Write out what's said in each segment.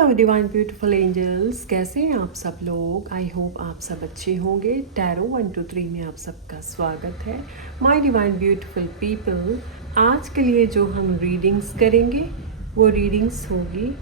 Hello divine beautiful angels, कैसे हैं आप सब लोग। आई होप आप सब अच्छे होंगे। टैरो 1 2 3 में आप सबका स्वागत है। माय डिवाइन ब्यूटीफुल पीपल, आज के लिए जो हम रीडिंग्स करेंगे वो रीडिंग्स होगी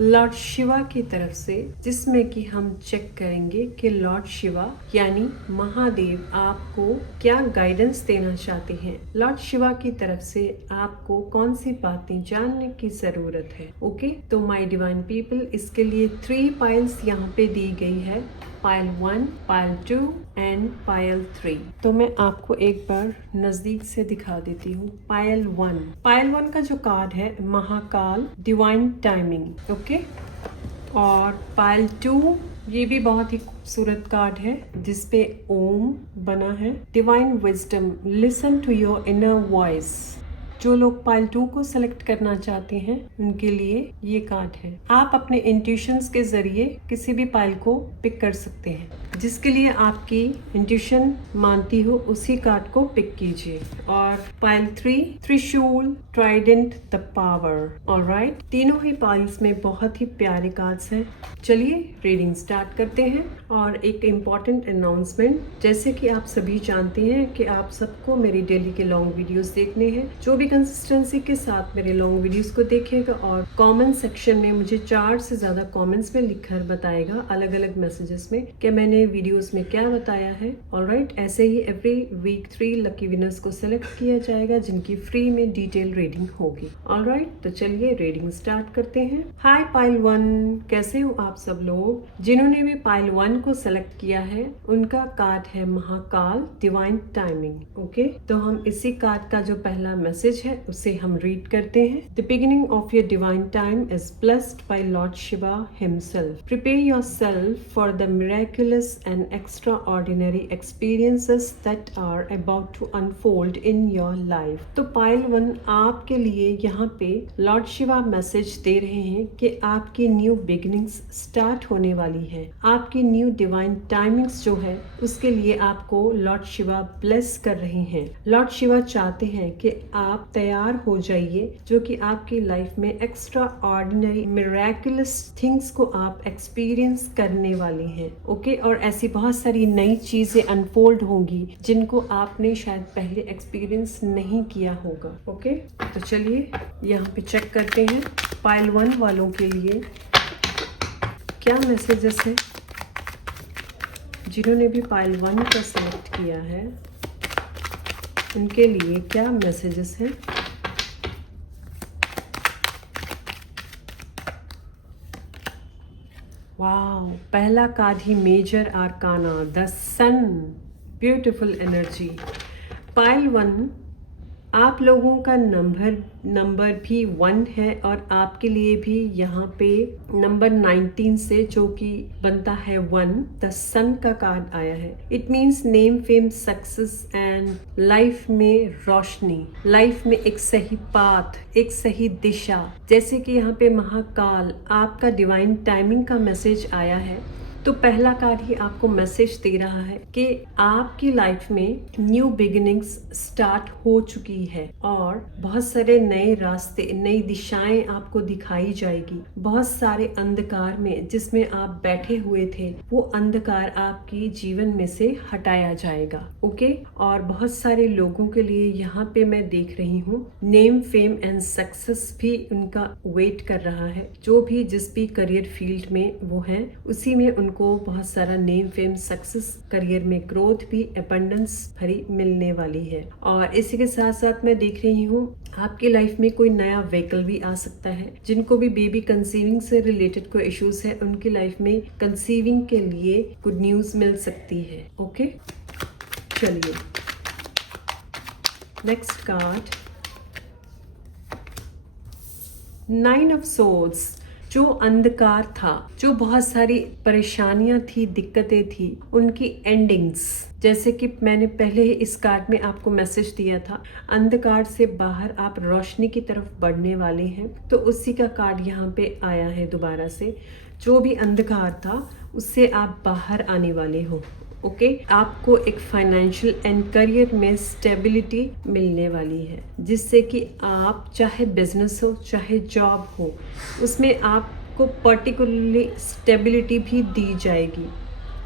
लॉर्ड शिवा की तरफ से, जिसमें कि हम चेक करेंगे कि लॉर्ड शिवा यानी महादेव आपको क्या गाइडेंस देना चाहते हैं। लॉर्ड शिवा की तरफ से आपको कौन सी बातें जानने की जरूरत है। ओके, तो माय डिवाइन पीपल, इसके लिए 3 पाइल्स यहाँ पे दी गई है, पाइल 1, पाइल 2 एंड पाइल 3। तो मैं आपको एक बार नजदीक से दिखा देती हूँ। पाइल 1 का जो कार्ड है महाकाल डिवाइन टाइमिंग। ओके, और पाइल 2 ये भी बहुत ही खूबसूरत कार्ड है जिसपे ओम बना है। Divine wisdom, listen to your inner voice. जो लोग पाइल 2 को सिलेक्ट करना चाहते हैं उनके लिए ये कार्ड है। आप अपने इंट्यूशंस के जरिए किसी भी पाइल को पिक कर सकते हैं। जिसके लिए आपकी इंट्यूशन मानती हो उसी कार्ड को पिक कीजिए। और पाइल 3, त्रिशूल, ट्राइडेंट, द पावर। ऑलराइट, तीनों ही पाइल्स में बहुत ही प्यारे कार्ड्स हैं। चलिए रीडिंग स्टार्ट करते हैं। और एक इम्पॉर्टेंट अनाउंसमेंट, जैसे कि आप सभी जानते हैं कि आप सबको मेरी डेली के लॉन्ग वीडियोस देखने हैं। जो भी कंसिस्टेंसी के साथ मेरे लॉन्ग वीडियोस को देखेगा और कमेंट सेक्शन में मुझे 4 से ज्यादा कमेंट्स में लिखकर बताएगा अलग अलग मैसेजेस में कि मैंने वीडियोस में क्या बताया है। ऑलराइट, ऐसे ही एवरी वीक 3 लकी विनर्स को सिलेक्ट किया जाएगा जिनकी फ्री में डिटेल रीडिंग होगी। ऑलराइट, तो चलिए रीडिंग स्टार्ट करते हैं। हाय पाइल 1, कैसे हो आप सब लोग। जिन्होंने भी पाइल 1 को सिलेक्ट किया है उनका कार्ड है महाकाल डिवाइन टाइमिंग। ओके, तो हम इसी कार्ड का जो पहला मैसेज है उसे हम रीड करते हैं। The beginning of your divine time is blessed by lord Shiva himself. Prepare yourself for the miraculous and extraordinary experiences that are about to unfold in your life। तो पाइल 1 आपके लिए यहाँ पे लॉर्ड शिवा मैसेज दे रहे हैं कि आपकी न्यू बिगिनिंग्स स्टार्ट होने वाली है। आपकी न्यू डिवाइन टाइमिंग्स जो है उसके लिए आपको लॉर्ड शिवा ब्लेस कर रहे हैं। लॉर्ड शिवा चाहते हैं कि आप तैयार हो जाइए, जो कि आपकी लाइफ में एक्स्ट्रा ऑर्डिनरी मिरेकुलस थिंग्स को आप एक्सपीरियंस करने वाले हैं। ओके, और ऐसी बहुत सारी नई चीजें अनफोल्ड होंगी जिनको आपने शायद पहले एक्सपीरियंस नहीं किया होगा। ओके, तो चलिए यहाँ पे चेक करते हैं पाइल 1 वालों के लिए क्या मैसेजेस है। जिन्होंने भी पाइल 1 का सिलेक्ट किया है उनके लिए क्या मैसेजेस हैं। वाओ, पहला कार्ड ही major arcana, the sun, beautiful energy. Pile 1, आप लोगों का नंबर भी 1 है और आपके लिए भी यहाँ पे नंबर 19 से जो कि बनता है 1, द सन का कार्ड आया है। It means name, fame, success and life में रोशनी, लाइफ में एक सही पाथ, एक सही दिशा। जैसे कि यहाँ पे महाकाल आपका डिवाइन टाइमिंग का मैसेज आया है, तो पहला कार्ड ही आपको मैसेज दे रहा है कि आपकी लाइफ में न्यू बिगिनिंग्स स्टार्ट हो चुकी है और बहुत सारे नए रास्ते, नई दिशाएं आपको दिखाई जाएगी। बहुत सारे अंधकार में जिसमें आप बैठे हुए थे वो अंधकार आपकी जीवन में से हटाया जाएगा। ओके, और बहुत सारे लोगों के लिए यहाँ पे मैं देख रही हूँ नेम, फेम एंड सक्सेस भी उनका वेट कर रहा है। जो भी जिस भी करियर फील्ड में वो है उसी में उनको बहुत सारा नेम, फेम, सक्सेस, करियर में ग्रोथ भी एबंडेंस भरी मिलने वाली है। और इसी के साथ साथ मैं देख रही हूँ आपकी लाइफ में कोई नया व्हीकल भी आ सकता है। जिनको भी बेबी कंसीविंग से रिलेटेड कोई इश्यूज है उनकी लाइफ में कंसीविंग के लिए गुड न्यूज मिल सकती है। ओके, चलिए नेक्स्ट कार्ड, 9 ऑफ सोर्ड्स। जो अंधकार था, जो बहुत सारी परेशानियां थी, दिक्कतें थी, उनकी एंडिंग्स। जैसे कि मैंने पहले ही इस कार्ड में आपको मैसेज दिया था, अंधकार से बाहर आप रोशनी की तरफ बढ़ने वाले हैं। तो उसी का कार्ड यहाँ पे आया है दोबारा से। जो भी अंधकार था उससे आप बाहर आने वाले हो। ओके, आपको एक फाइनेंशियल एंड करियर में स्टेबिलिटी मिलने वाली है, जिससे कि आप चाहे बिजनेस हो चाहे जॉब हो उसमें आपको आपको पर्टिकुलरली स्टेबिलिटी भी दी जाएगी।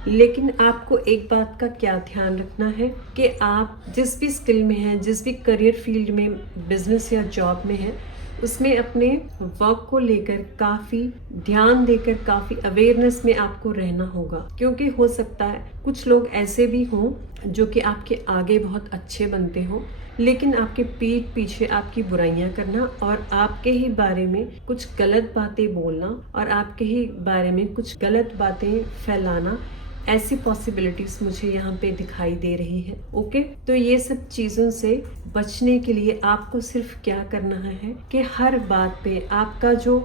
लेकिन आपको एक बात का क्या ध्यान रखना है कि आप जिस भी स्किल में हैं, जिस भी करियर फील्ड में, बिजनेस या जॉब में हैं, उसमें अपने वर्क को लेकर काफ़ी ध्यान देकर, काफ़ी अवेयरनेस में आपको रहना होगा। क्योंकि हो सकता है कुछ लोग ऐसे भी हों जो कि आपके आगे बहुत अच्छे बनते हों, लेकिन आपके पीठ पीछे आपकी बुराइयां करना और आपके ही बारे में कुछ गलत बातें बोलना और आपके ही बारे में कुछ गलत बातें फैलाना, ऐसी पॉसिबिलिटीज मुझे यहाँ पे दिखाई दे रही है। ओके, तो ये सब चीज़ों से बचने के लिए आपको सिर्फ क्या करना है कि हर बात पे आपका जो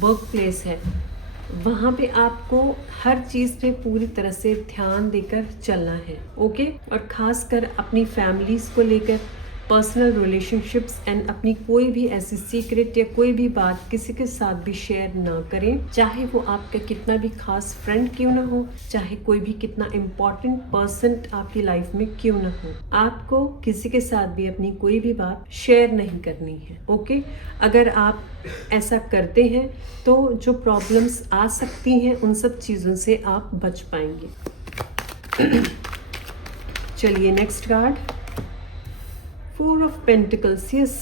वर्क प्लेस है वहाँ पे आपको हर चीज़ पे पूरी तरह से ध्यान देकर चलना है। ओके, और ख़ासकर अपनी फैमिलीज़ को लेकर, पर्सनल रिलेशनशिप्स एंड अपनी कोई भी ऐसी सीक्रेट या कोई भी बात किसी के साथ भी शेयर ना करें, चाहे वो आपका कितना भी खास फ्रेंड क्यों ना हो, चाहे कोई भी कितना इम्पोर्टेंट पर्सन आपकी लाइफ में क्यों ना हो, आपको किसी के साथ भी अपनी कोई भी बात शेयर नहीं करनी है। ओके, अगर आप ऐसा करते हैं तो जो प्रॉब्लम्स आ सकती हैं उन सब चीज़ों से आप बच पाएंगे। चलिए next card, four of pentacles. Yes,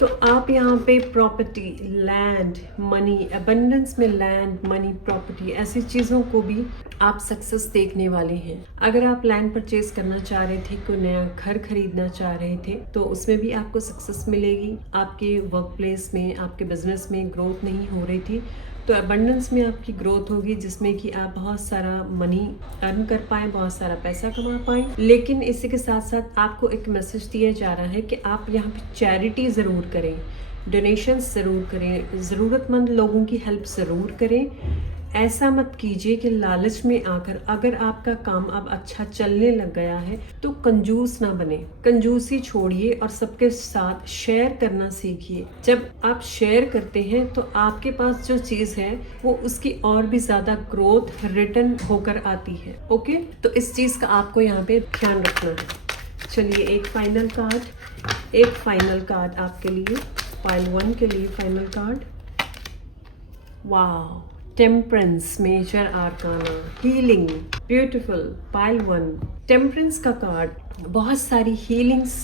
तो आप यहाँ पे प्रॉपर्टी, लैंड, मनी, अबंडेंस में लैंड, मनी, प्रॉपर्टी, ऐसी चीज़ों को भी आप सक्सेस देखने वाले हैं। अगर आप लैंड परचेज करना चाह रहे थे, कोई नया घर खरीदना चाह रहे थे, तो उसमें भी आपको सक्सेस मिलेगी। आपके वर्क प्लेस में, आपके बिजनेस में ग्रोथ नहीं हो रही थी, तो अबंडेंस में आपकी ग्रोथ होगी, जिसमें कि आप बहुत सारा मनी अर्न कर पाएँ, बहुत सारा पैसा कमा पाएँ। लेकिन इसी के साथ साथ आपको एक मैसेज दिया जा रहा है कि आप यहाँ पे चैरिटी ज़रूर करें, डोनेशंस ज़रूर करें, ज़रूरतमंद लोगों की हेल्प ज़रूर करें। ऐसा मत कीजिए कि लालच में आकर, अगर आपका काम अब अच्छा चलने लग गया है तो कंजूस ना बने। कंजूसी छोड़िए और सबके साथ शेयर करना सीखिए। जब आप शेयर करते हैं तो आपके पास जो चीज़ है वो उसकी और भी ज़्यादा ग्रोथ रिटर्न होकर आती है। ओके, तो इस चीज़ का आपको यहाँ पे ध्यान रखना है। चलिए एक फाइनल कार्ड आपके लिए, पाइल 1 के लिए फाइनल कार्ड। वाह, temperance, major arcana, healing, beautiful, pile 1। Temperance का कार्ड, बहुत सारी हीलिंग्स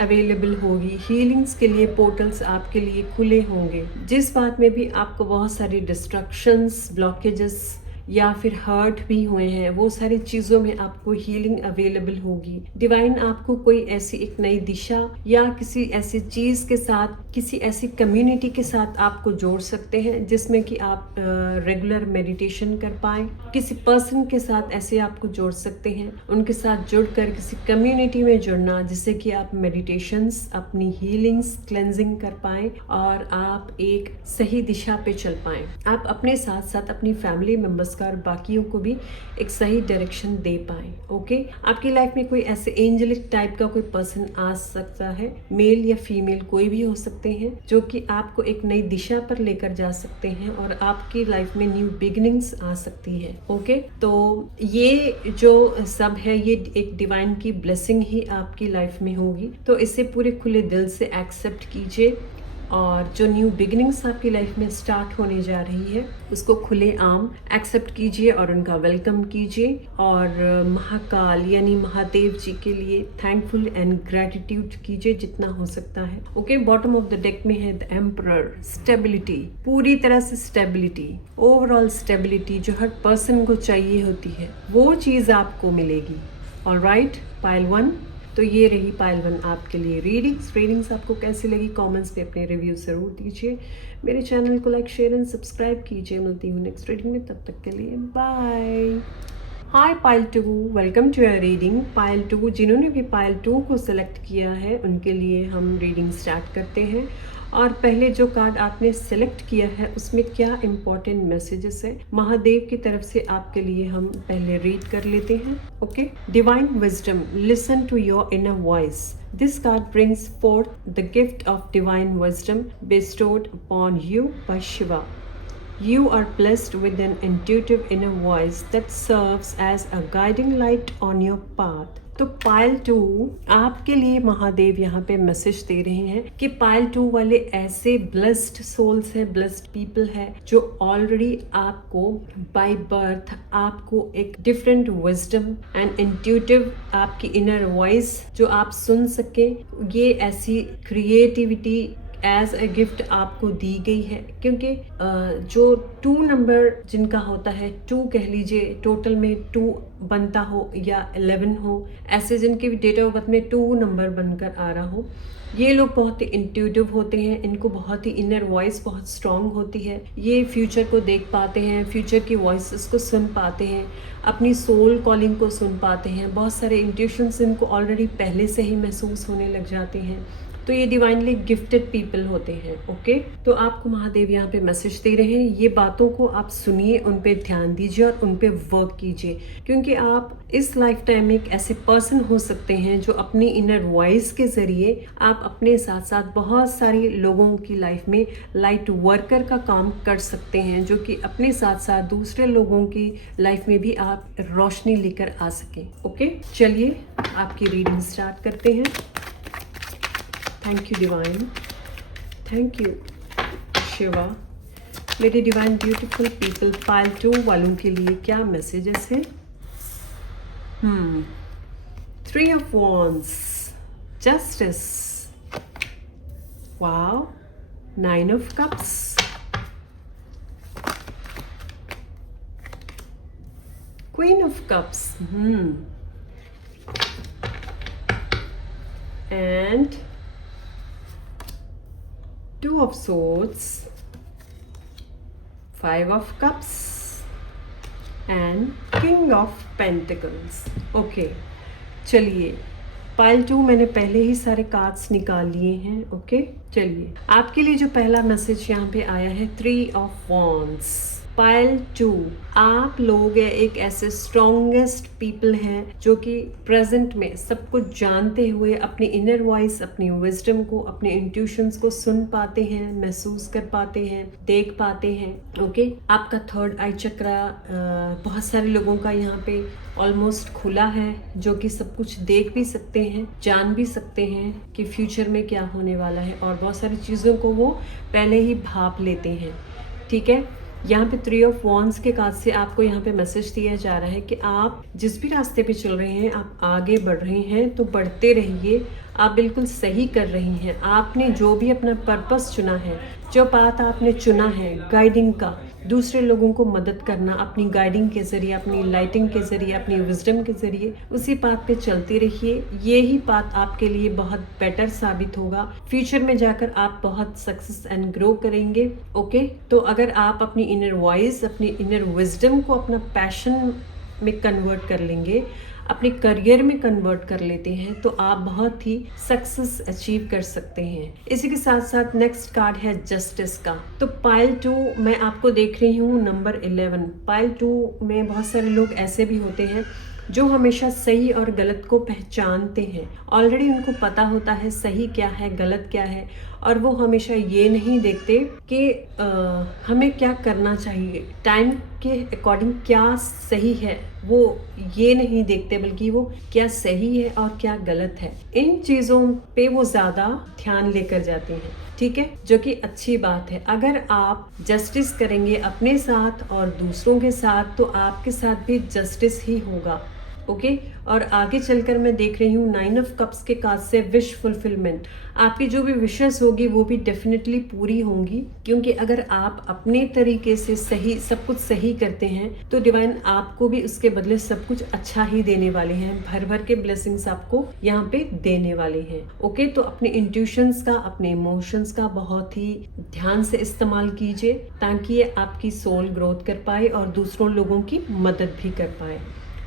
अवेलेबल होगी, हीलिंग्स के लिए पोर्टल्स आपके लिए खुले होंगे। जिस बात में भी आपको बहुत सारी डिस्ट्रक्शंस, ब्लॉकेजेस या फिर हर्ट भी हुए हैं, वो सारी चीज़ों में आपको हीलिंग अवेलेबल होगी। डिवाइन आपको कोई ऐसी एक नई दिशा या किसी ऐसी चीज़ के साथ, किसी ऐसी कम्युनिटी के साथ आपको जोड़ सकते हैं जिसमें कि आप रेगुलर मेडिटेशन कर पाएँ। किसी पर्सन के साथ ऐसे आपको जोड़ सकते हैं, उनके साथ जुड़कर किसी कम्युनिटी में जुड़ना, जिससे कि आप मेडिटेशंस, अपनी हीलिंग्स, क्लेंजिंग कर पाएँ और आप एक सही दिशा पे चल पाएँ। आप अपने साथ साथ अपनी फैमिली मेम्बर्स और बाकियों को भी एक सही डायरेक्शन दे पाए। ओके, आपकी लाइफ में कोई ऐसे एंजेलिक टाइप का कोई पर्सन आ सकता है, मेल या फीमेल कोई भी हो सकते हैं, जो कि आपको एक नई दिशा पर लेकर जा सकते हैं और आपकी लाइफ में न्यू बिगिनिंग्स आ सकती है। ओके, तो ये जो सब है ये एक डिवाइन की ब्लेसिंग ही आपकी लाइफ में होगी, तो इसे पूरे खुले दिल से एक्सेप्ट कीजिए और जो न्यू बिगिनिंग्स आपकी लाइफ में स्टार्ट होने जा रही है उसको खुले आम एक्सेप्ट कीजिए और उनका वेलकम कीजिए। और महाकाल यानी महादेव जी के लिए थैंकफुल एंड ग्रेटिट्यूड कीजिए जितना हो सकता है। Okay, bottom of the deck में है द एम्परर, स्टेबिलिटी, पूरी तरह से स्टेबिलिटी, ओवरऑल स्टेबिलिटी जो हर पर्सन को चाहिए होती है वो चीज़ आपको मिलेगी। Alright, pile 1। तो ये रही पाइल 1 आपके लिए रीडिंग्स आपको कैसी लगी कमेंट्स पे अपने रिव्यू ज़रूर दीजिए। मेरे चैनल को लाइक, शेयर एंड सब्सक्राइब कीजिए। मिलती हूँ नेक्स्ट रीडिंग में, तब तक के लिए bye. Hi pile 2, welcome to your reading. Pile 2, जिन्होंने भी पाइल 2 को सेलेक्ट किया है उनके लिए हम रीडिंग स्टार्ट करते हैं। और पहले जो कार्ड आपने सेलेक्ट किया है उसमें क्या इम्पोर्टेंट मैसेजेस है महादेव की तरफ से आपके लिए, हम पहले रीड कर लेते हैं। Okay, divine wisdom, listen to your inner voice. This card brings forth the gift of divine wisdom bestowed upon you by Shiva. You are blessed with an intuitive inner voice that serves as a guiding light on your path. तो पायल 2 आपके लिए महादेव यहाँ पे message दे रहे हैं कि पायल 2 वाले ऐसे ब्लेस्ड सोल्स हैं, ब्लेस्ड पीपल हैं जो ऑलरेडी आपको बाय बर्थ आपको एक डिफरेंट विजडम एंड इंट्यूटिव आपकी इनर वॉइस जो आप सुन सके, ये ऐसी क्रिएटिविटी एज ए गिफ्ट आपको दी गई है। क्योंकि जो 2 नंबर जिनका होता है, 2 कह लीजिए, टोटल में 2 बनता हो या 11 हो, ऐसे जिनके भी डेट ऑफ बर्थ में 2 नंबर बनकर आ रहा हो, ये लोग बहुत ही इंट्यूटिव होते हैं। इनको बहुत ही इनर वॉइस बहुत स्ट्रांग होती है। ये फ्यूचर को देख पाते हैं, फ्यूचर की वॉइसेस को सुन पाते हैं, अपनी सोल कॉलिंग को सुन पाते हैं। बहुत सारे इंट्यूशंस इनको ऑलरेडी पहले से ही महसूस होने लग जाते हैं। तो ये डिवाइनली गिफ्टेड पीपल होते हैं। ओके, तो आपको महादेव यहाँ पे मैसेज दे रहे हैं, ये बातों को आप सुनिए, उन पे ध्यान दीजिए और उन पे वर्क कीजिए। क्योंकि आप इस लाइफ टाइम में एक ऐसे पर्सन हो सकते हैं जो अपनी इनर वॉइस के जरिए आप अपने साथ साथ बहुत सारे लोगों की लाइफ में लाइट वर्कर का काम कर सकते हैं, जो कि अपने साथ साथ दूसरे लोगों की लाइफ में भी आप रोशनी लेकर आ सकें। ओके, चलिए आपकी रीडिंग स्टार्ट करते हैं। Thank you divine, thank you Shiva. मेरे डिवाइन ब्यूटीफुल पीपल पायल 2 वालों के लिए क्या मैसेजेस हैं? 3 of Wands, Justice, wow, 9 of Cups, Queen of Cups, and 2 of Swords, 5 of Cups, and King of Pentacles. Okay, चलिए पायल 2 मैंने पहले ही सारे कार्ड्स निकाल लिए हैं। ओके, चलिए आपके लिए जो पहला मैसेज यहाँ पे आया है 3 of Wands। पायल 2, आप लोग एक ऐसे स्ट्रॉन्गेस्ट पीपल हैं जो कि प्रेजेंट में सब कुछ जानते हुए अपनी इनर वॉइस, अपनी विजडम को, अपने इंट्यूशंस को सुन पाते हैं, महसूस कर पाते हैं, देख पाते हैं। ओके, आपका 3rd आई चक्रा बहुत सारे लोगों का यहाँ पे ऑलमोस्ट खुला है, जो कि सब कुछ देख भी सकते हैं, जान भी सकते हैं कि फ्यूचर में क्या होने वाला है, और बहुत सारी चीज़ों को वो पहले ही भाप लेते हैं। ठीक है, यहाँ पे 3 of Wands के कार्ड से आपको यहाँ पे मैसेज दिया जा रहा है कि आप जिस भी रास्ते पे चल रहे हैं, आप आगे बढ़ रहे हैं तो बढ़ते रहिए। आप बिल्कुल सही कर रही हैं। आपने जो भी अपना पर्पस चुना है, जो बात आपने चुना है गाइडिंग का, दूसरे लोगों को मदद करना अपनी गाइडिंग के जरिए, अपनी लाइटिंग के जरिए, अपनी विजडम के जरिए, उसी बात पे चलते रहिए। ये ही बात आपके लिए बहुत बेटर साबित होगा। फ्यूचर में जाकर आप बहुत सक्सेस एंड ग्रो करेंगे। ओके, तो अगर आप अपनी इनर वॉइस, अपनी इनर विजडम को अपना पैशन में कन्वर्ट कर लेंगे, अपने करियर में कन्वर्ट कर लेते हैं, तो आप बहुत ही सक्सेस अचीव कर सकते हैं। इसी के साथ साथ नेक्स्ट कार्ड है जस्टिस का। तो पायल 2 मैं आपको देख रही हूँ नंबर 11। पायल 2 में बहुत सारे लोग ऐसे भी होते हैं जो हमेशा सही और गलत को पहचानते हैं। ऑलरेडी उनको पता होता है सही क्या है, गलत क्या है, और वो हमेशा ये नहीं देखते कि हमें क्या करना चाहिए, टाइम के अकॉर्डिंग क्या सही है, वो ये नहीं देखते, बल्कि वो क्या सही है और क्या गलत है, इन चीज़ों पे वो ज़्यादा ध्यान लेकर जाते हैं। ठीक है, जो कि अच्छी बात है। अगर आप जस्टिस करेंगे अपने साथ और दूसरों के साथ, तो आपके साथ भी जस्टिस ही होगा। ओके, और आगे चलकर मैं देख रही हूँ 9 ऑफ कप्स के कार्ड से विश फुलफिलमेंट। आपकी जो भी विशेस होगी वो भी डेफिनेटली पूरी होंगी, क्योंकि अगर आप अपने तरीके से सही सब कुछ सही करते हैं तो डिवाइन आपको भी उसके बदले सब कुछ अच्छा ही देने वाले हैं। भर भर के ब्लेसिंग्स आपको यहाँ पे देने वाले हैं। ओके, तो अपने इंट्यूशंस का, अपने इमोशंस का बहुत ही ध्यान से इस्तेमाल कीजिए, ताकि ये आपकी सोल ग्रोथ कर पाए और दूसरों लोगों की मदद भी कर पाए।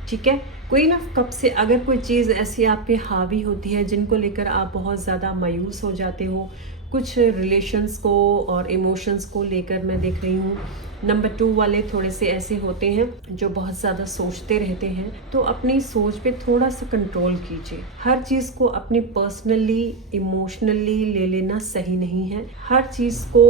ठीक है, क्वीन ऑफ कप से अगर कोई चीज़ ऐसी आप पे हावी होती है जिनको लेकर आप बहुत ज़्यादा मायूस हो जाते हो, कुछ रिलेशंस को और इमोशंस को लेकर मैं देख रही हूँ। नंबर 2 वाले थोड़े से ऐसे होते हैं जो बहुत ज़्यादा सोचते रहते हैं, तो अपनी सोच पे थोड़ा सा कंट्रोल कीजिए। हर चीज़ को अपनी पर्सनली इमोशनली ले लेना सही नहीं है। हर चीज़ को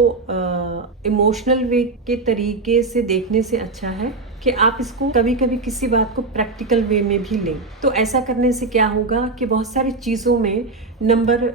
इमोशनल वे के तरीके से देखने से अच्छा है कि आप इसको कभी कभी किसी बात को प्रैक्टिकल वे में भी लें। तो ऐसा करने से क्या होगा कि बहुत सारी चीज़ों में नंबर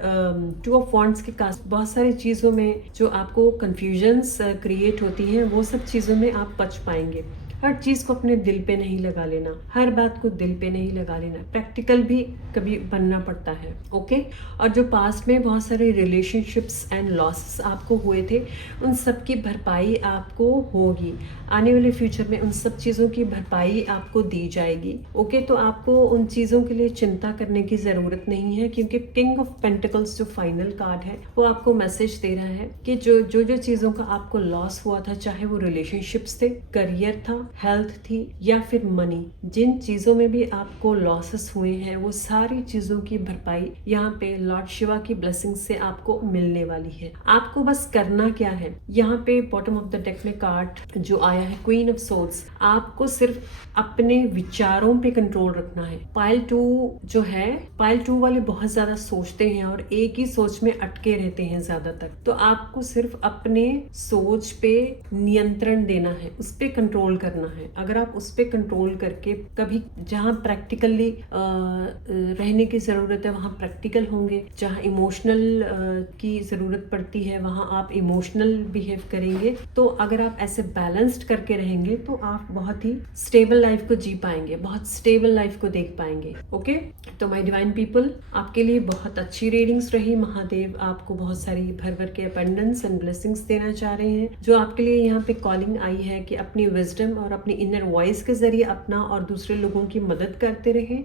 2 ऑफ वॉन्ड्स के कास्ट बहुत सारी चीज़ों में जो आपको कन्फ्यूजन्स क्रिएट होती हैं, वो सब चीज़ों में आप बच पाएंगे। हर चीज़ को अपने दिल पे नहीं लगा लेना, हर बात को दिल पे नहीं लगा लेना, प्रैक्टिकल भी कभी बनना पड़ता है। ओके। और जो पास्ट में बहुत सारे रिलेशनशिप्स एंड लॉसेस आपको हुए थे, उन सब की भरपाई आपको होगी। आने वाले फ्यूचर में उन सब चीज़ों की भरपाई आपको दी जाएगी। ओके। तो आपको उन चीज़ों के लिए चिंता करने की ज़रूरत नहीं है, क्योंकि किंग ऑफ पेंटिकल्स जो फाइनल कार्ड है वो आपको मैसेज दे रहा है कि जो चीज़ों का आपको लॉस हुआ था, चाहे वो रिलेशनशिप्स थे, करियर था, हेल्थ थी या फिर मनी, जिन चीज़ों में भी आपको लॉसेस हुए हैं, वो सारी चीज़ों की भरपाई यहाँ पे लॉर्ड शिवा की ब्लेसिंग से आपको मिलने वाली है। आपको बस करना क्या है, यहाँ पे बॉटम ऑफ द डेक में कार्ड जो आया है क्वीन ऑफ सोर्ड्स, आपको सिर्फ अपने विचारों पे कंट्रोल रखना है। पाइल 2 जो है, पाइल 2 वाले बहुत ज्यादा सोचते हैं और एक ही सोच में अटके रहते हैं ज्यादातर। तो आपको सिर्फ अपने सोच पे नियंत्रण देना है, उस पे कंट्रोल करना है। अगर आप उस पे कंट्रोल करके कभी जहाँ प्रैक्टिकली रहने की जरूरत है वहाँ प्रैक्टिकल होंगे, जहाँ इमोशनल की जरूरत पड़ती है वहाँ आप इमोशनल बिहेव करेंगे। तो अगर आप ऐसे बैलेंस्ड करके रहेंगे तो आप बहुत ही स्टेबल लाइफ को जी पाएंगे, बहुत स्टेबल लाइफ को देख पाएंगे। ओके। तो माय डिवाइन पीपल, आपके लिए बहुत अच्छी रीडिंग्स रही। महादेव आपको बहुत सारी भर भर के अबंडेंस एंड ब्लेसिंग्स देना चाह रहे हैं। जो आपके लिए यहाँ पे कॉलिंग आई है कि अपनी विजडम और अपनी इनर वॉइस के जरिए अपना और दूसरे लोगों की मदद करते रहे।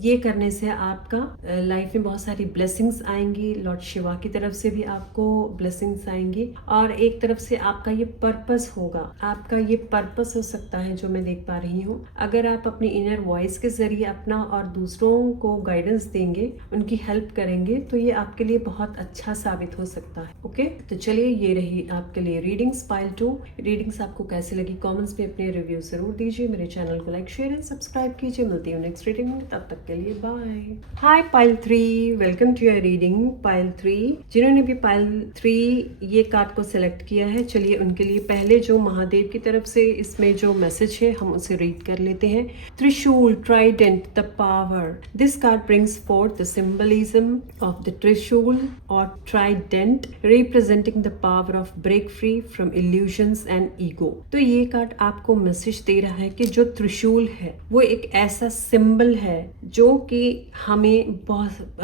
ये करने से आपका लाइफ में बहुत सारी ब्लेसिंग्स आएंगी। लॉर्ड शिवा की तरफ से भी आपको ब्लेसिंग्स आएंगी और एक तरफ से आपका ये पर्पस होगा। आपका ये पर्पस हो सकता है जो मैं देख पा रही हूँ। अगर आप अपनी इनर वॉइस के जरिए अपना और दूसरों को गाइडेंस देंगे, उनकी हेल्प करेंगे, तो ये आपके लिए बहुत अच्छा साबित हो सकता है। ओके। तो चलिए, ये रही आपके लिए रीडिंग्स पाइल 2। रीडिंग्स आपको कैसे लगी कमेंट्स में अपने रिव्यू जरूर दीजिए। मेरे चैनल को लाइक शेयर एंड सब्सक्राइब कीजिए। मिलती हूँ नेक्स्ट रीडिंग में, तब तक के लिए bye. Hi pile 3, welcome to your reading pile 3। जिन्होंने भी पाइल 3 ये कार्ड को सिलेक्ट किया है, चलिए उनके लिए पहले जो महादेव की तरफ से इसमें जो मैसेज है हम उसे रीड कर लेते हैं। Trishul, trident, the power. This card brings forth the symbolism of the trishul और trident, representing the power of break free from illusions and ego. तो ये कार्ड आपको मैसेज दे रहा है कि जो त्रिशूल है वो एक ऐसा सिंबल है जो कि हमें बहुत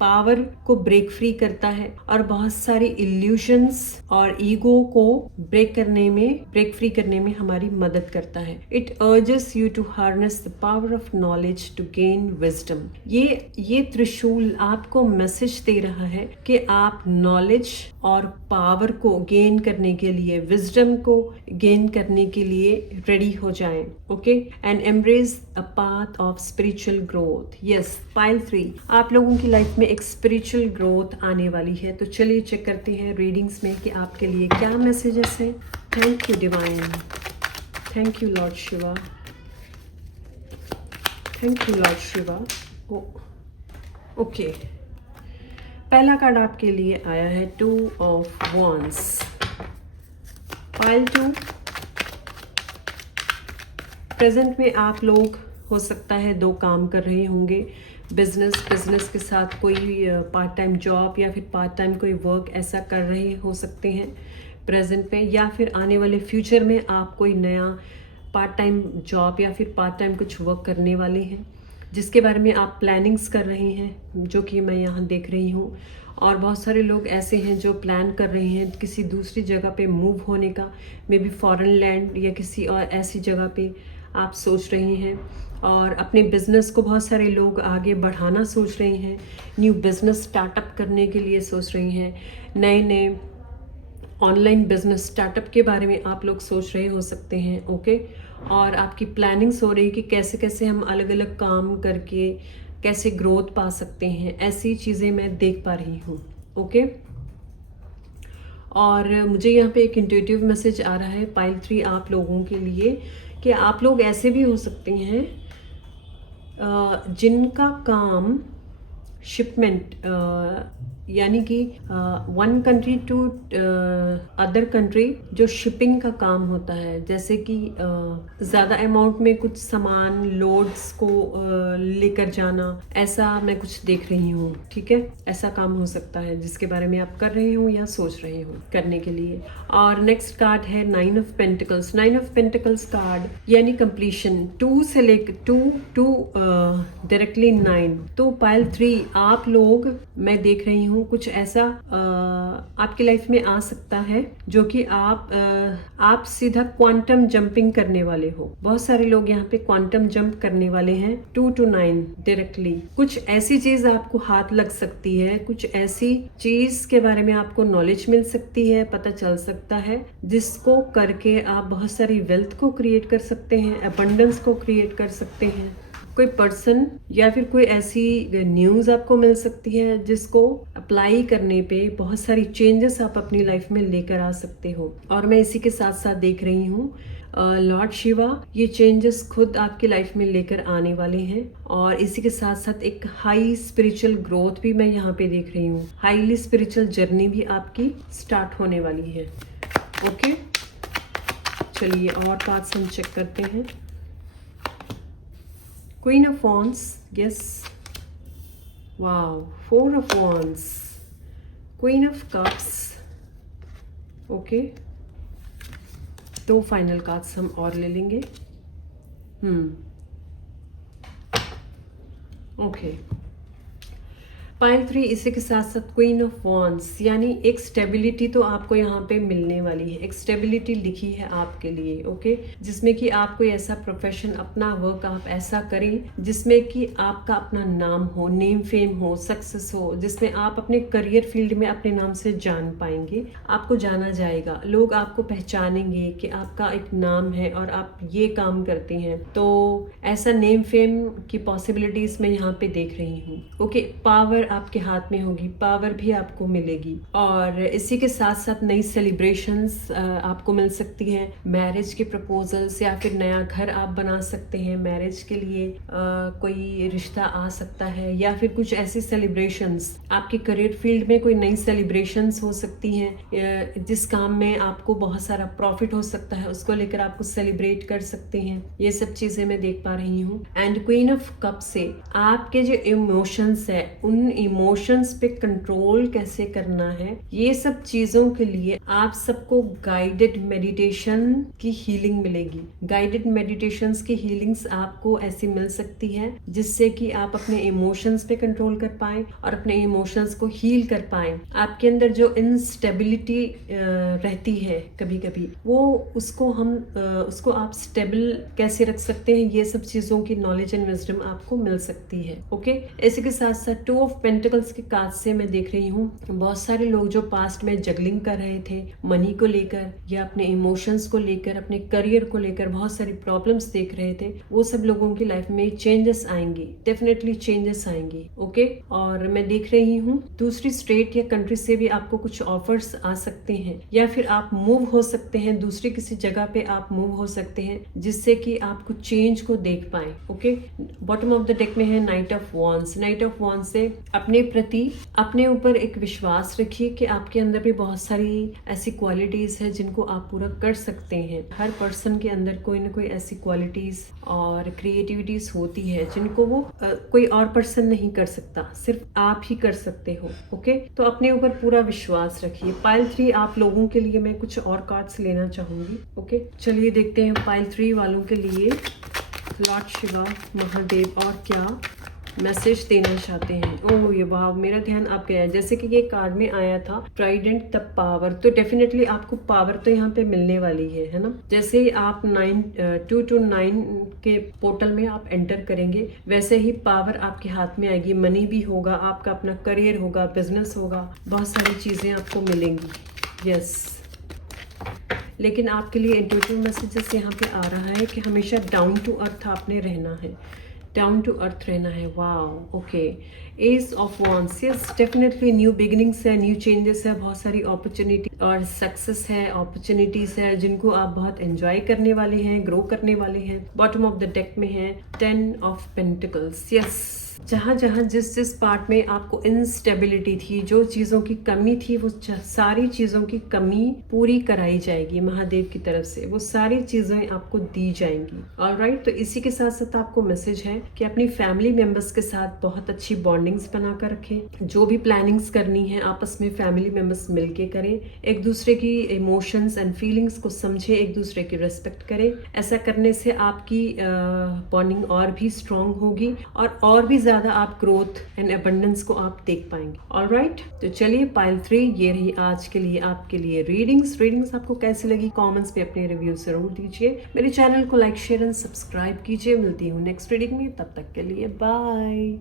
पावर को ब्रेक फ्री करता है और बहुत सारी इल्यूशंस और ईगो को ब्रेक फ्री करने में हमारी मदद करता है। It urges you to harness the power of knowledge to gain wisdom. ये त्रिशूल आपको मैसेज दे रहा है कि आप नॉलेज और पावर को गेन करने के लिए, विजडम को गेन करने के लिए रेडी हो जाएं। Okay. And embrace a path of spiritual growth. Yes pile 3, आप लोगों की लाइफ में एक स्पिरिचुअल ग्रोथ आने वाली है। तो चलिए चेक करते हैं रीडिंग्स में कि आपके लिए क्या मैसेजेस हैं। Thank you divine, thank you Lord Shiva, thank you Lord Shiva. Okay. पहला कार्ड आपके लिए आया है 2 ऑफ वॉन्ड्स। पाइल 2, प्रेजेंट में आप लोग हो सकता है 2 काम कर रहे होंगे। बिजनेस के साथ कोई पार्ट टाइम जॉब या फिर पार्ट टाइम कोई वर्क ऐसा कर रहे हो सकते हैं प्रेजेंट में, या फिर आने वाले फ्यूचर में आप कोई नया पार्ट टाइम जॉब या फिर पार्ट टाइम कुछ वर्क करने वाले हैं जिसके बारे में आप प्लानिंग्स कर रहे हैं, जो कि मैं यहाँ देख रही हूँ। और बहुत सारे लोग ऐसे हैं जो प्लान कर रहे हैं किसी दूसरी जगह पे मूव होने का, मे बी फॉरेन लैंड या किसी और ऐसी जगह पे आप सोच रहे हैं। और अपने बिजनेस को बहुत सारे लोग आगे बढ़ाना सोच रहे हैं, न्यू बिजनेस स्टार्टअप करने के लिए सोच रहे हैं। नए ऑनलाइन बिजनेस स्टार्टअप के बारे में आप लोग सोच रहे हो सकते हैं। ओके। और आपकी प्लानिंग्स हो रही है कि कैसे कैसे हम अलग अलग काम करके कैसे ग्रोथ पा सकते हैं, ऐसी चीज़ें मैं देख पा रही हूँ। ओके। और मुझे यहाँ पे एक इंट्यूटिव मैसेज आ रहा है पाइल 3 आप लोगों के लिए कि आप लोग ऐसे भी हो सकते हैं जिनका काम शिपमेंट यानी कि one country to other country जो शिपिंग का काम होता है, जैसे कि ज़्यादा अमाउंट में कुछ सामान लोड्स को लेकर जाना, ऐसा मैं कुछ देख रही हूँ। ठीक है, ऐसा काम हो सकता है जिसके बारे में आप कर रहे हो या सोच रहे हो करने के लिए। और नेक्स्ट कार्ड है 9 of pentacles. 9 of pentacles card यानी कंप्लीशन, 2 से लेकर 2 डायरेक्टली 9। तो पाइल 3 आप लोग, मैं देख रही हूँ कुछ ऐसा आपकी लाइफ में आ सकता है जो कि आप सीधा क्वांटम जंपिंग करने वाले हो। बहुत सारे लोग यहाँ पे क्वांटम जंप करने वाले हैं 2 to 9 डायरेक्टली। कुछ ऐसी चीज आपको हाथ लग सकती है, कुछ ऐसी चीज के बारे में आपको नॉलेज मिल सकती है, पता चल सकता है, जिसको करके आप बहुत सारी वेल्थ को क्रिएट कर सकते हैं, अबंडेंस को क्रिएट कर सकते हैं। कोई पर्सन या फिर कोई ऐसी न्यूज़ आपको मिल सकती है जिसको अप्लाई करने पे बहुत सारी चेंजेस आप अपनी लाइफ में लेकर आ सकते हो। और मैं इसी के साथ साथ देख रही हूँ लॉर्ड शिवा ये चेंजेस खुद आपकी लाइफ में लेकर आने वाले हैं। और इसी के साथ साथ एक हाई स्पिरिचुअल ग्रोथ भी मैं यहाँ पे देख रही हूँ। हाईली स्पिरिचुअल जर्नी भी आपकी स्टार्ट होने वाली है। ओके, चलिए और कार्ड्स हम चेक करते हैं। Queen of Wands, yes. Wow, 4 of Wands. Queen of Cups. Okay. 2 final cards हम और ले लेंगे। ओके, पाइल 3 इसी के साथ साथ क्वीन ऑफ वॉन्ड्स यानी एक स्टेबिलिटी तो आपको यहाँ पे मिलने वाली है। एक स्टेबिलिटी लिखी है आपके लिए। ओके, जिसमें कि आप कोई ऐसा प्रोफेशन, अपना वर्क आप ऐसा करें जिसमें कि आपका अपना नाम हो, नेम फेम हो, सक्सेस हो, जिसमें आप अपने करियर फील्ड में अपने नाम से जान पाएंगे, आपको जाना जाएगा, लोग आपको पहचानेंगे कि आपका एक नाम है और आप ये काम करते हैं। तो ऐसा नेम फेम की पॉसिबिलिटीज मैं यहाँ पे देख रही हूँ। ओके, पावर आपके हाथ में होगी, पावर भी आपको मिलेगी। और इसी के साथ साथ नई सेलिब्रेशंस आपको मिल सकती है, मैरिज के प्रपोजल्स या फिर नया घर आप बना सकते हैं। मैरिज के लिए कोई रिश्ता आ सकता है या फिर कुछ ऐसी सेलिब्रेशंस आपके करियर फील्ड में, कोई नई सेलिब्रेशंस हो सकती हैं जिस काम में आपको बहुत सारा प्रॉफिट हो सकता है, उसको लेकर आप कुछ सेलिब्रेट कर सकते हैं। ये सब चीजें मैं देख पा रही हूँ। एंड क्वीन ऑफ कप से आपके जो इमोशंस है, उन इमोशंस पे कंट्रोल कैसे करना है, ये सब चीजों के लिए आप सबको गाइडेड मेडिटेशन की हीलिंग मिलेगी। गाइडेड मेडिटेशंस की हीलिंग्स आपको ऐसी मिल सकती है जिससे कि आप अपने इमोशंस पे कंट्रोल कर पाए और अपने इमोशंस को हील कर पाए। आपके अंदर जो इनस्टेबिलिटी रहती है कभी कभी, वो उसको आप स्टेबल कैसे रख सकते हैं, ये सब चीजों की नॉलेज एंड विजडम आपको मिल सकती है। ओके, इसी के साथ साथ 2 ऑफ पेंटिकल्स के कार्ड से मैं देख रही हूँ बहुत सारे लोग जो पास्ट में जगलिंग कर रहे थे मनी को लेकर या अपने इमोशंस को लेकर, अपने करियर को लेकर बहुत सारी प्रॉब्लम्स देख रहे थे, वो सब लोगों की लाइफ में चेंजेस आएंगी, डेफिनेटली चेंजेस आएंगी। ओके, और मैं देख रही हूँ दूसरी स्टेट या कंट्री से भी आपको कुछ ऑफर्स आ सकते हैं या फिर आप मूव हो सकते हैं, दूसरी किसी जगह पे आप मूव हो सकते हैं जिससे कि आप कुछ चेंज को देख पाए। Okay, bottom of the deck में है night of wands. Night of wands से अपने प्रति, अपने ऊपर एक विश्वास रखिए कि आपके अंदर भी बहुत सारी ऐसी क्वालिटीज है जिनको आप पूरा कर सकते हैं। हर पर्सन के अंदर कोई ना कोई ऐसी क्वालिटीज और क्रिएटिविटीज होती है जिनको वो कोई और पर्सन नहीं कर सकता, सिर्फ आप ही कर सकते हो। ओके, तो अपने ऊपर पूरा विश्वास रखिए। पाइल 3 आप लोगों के लिए मैं कुछ और कार्ड्स लेना चाहूंगी। ओके, चलिए देखते हैं पाइल 3 वालों के लिए लॉर्ड शिवा महादेव और क्या मैसेज देना चाहते हैं। ओह ये भाव, मेरा ध्यान आप गया, जैसे कि ये कार्ड में आया था ट्राइडेंट द पावर, तो डेफिनेटली आपको पावर तो यहाँ पे मिलने वाली है ना। जैसे ही आप 2 to 9 के पोर्टल में आप एंटर करेंगे, वैसे ही पावर आपके हाथ में आएगी। मनी भी होगा, आपका अपना करियर होगा, बिजनेस होगा, बहुत सारी चीजें आपको मिलेंगी। यस, लेकिन आपके लिए इंट्यूटिव मैसेजेस यहाँ पे आ रहा है कि हमेशा डाउन टू अर्थ आपने रहना है। डाउन टू अर्थ रहना है। Wow, okay. S of wands, yes definitely new beginnings है, न्यू चेंजेस है, बहुत सारी अपॉर्चुनिटी और सक्सेस है, अपॉर्चुनिटीज है जिनको आप बहुत एंजॉय करने वाले हैं, ग्रो करने वाले हैं। बॉटम ऑफ द डेक में है 10 ऑफ पेंटिकल्स। यस, जहाँ जहाँ जिस जिस पार्ट में आपको इंस्टेबिलिटी थी, जो चीज़ों की कमी थी, वो सारी चीज़ों की कमी पूरी कराई जाएगी महादेव की तरफ से, वो सारी चीज़ें आपको दी जाएंगी। ऑलराइट, तो इसी के साथ साथ आपको मैसेज है कि अपनी फैमिली मेम्बर्स के साथ बहुत अच्छी बॉन्डिंग्स बना कर रखें। जो भी प्लानिंग्स करनी है आपस में फैमिली मेम्बर्स मिलके करें, एक दूसरे की इमोशंस एंड फीलिंग्स को समझें, एक दूसरे की रिस्पेक्ट करें। ऐसा करने से आपकी बॉन्डिंग और भी स्ट्रांग होगी और भी ज्यादा आप ग्रोथ एंड अबंडेंस को आप देख पाएंगे। ऑलराइट, तो चलिए पाइल 3 ये रही आज के लिए आपके लिए रीडिंग्स आपको कैसी लगी कमेंट्स में अपने रिव्यू जरूर दीजिए। मेरे चैनल को लाइक शेयर एंड सब्सक्राइब कीजिए। मिलती हूँ नेक्स्ट रीडिंग में, तब तक के लिए बाय।